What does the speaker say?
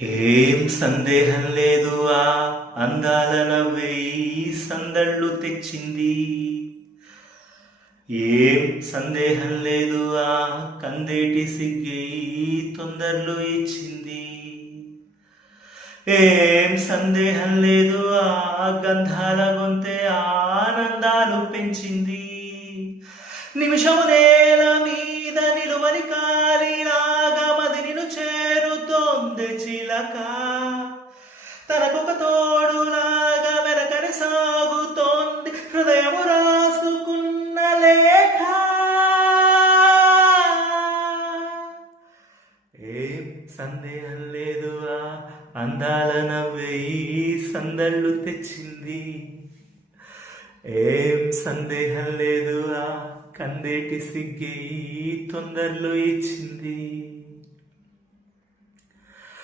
ఏం సందేహం లేదు ఆ అందాల నవ్వే సందళ్ళు తెచ్చింది. ఏం సందేహం లేదు ఆ కందేటి సిగ్గేయి తొందరలు ఇచ్చింది. ఏం సందేహం లేదు ఆ గంధాల గొంతే ఆనందాలు పెంచింది. నిమిషము నేల మీద నిలువని ఉంది చిలక. తనకొక తోడులాగా వెనకని సాగుతోంది. హృదయము రాసుకున్న లేఖ. ఏం సందేహం లేదు ఆ అందాల నవ్వేయి సందళ్ళు తెచ్చింది. ఏం సందేహం లేదు ఆ కందేటి సిగ్గేయి తొందరలో ఇచ్చింది.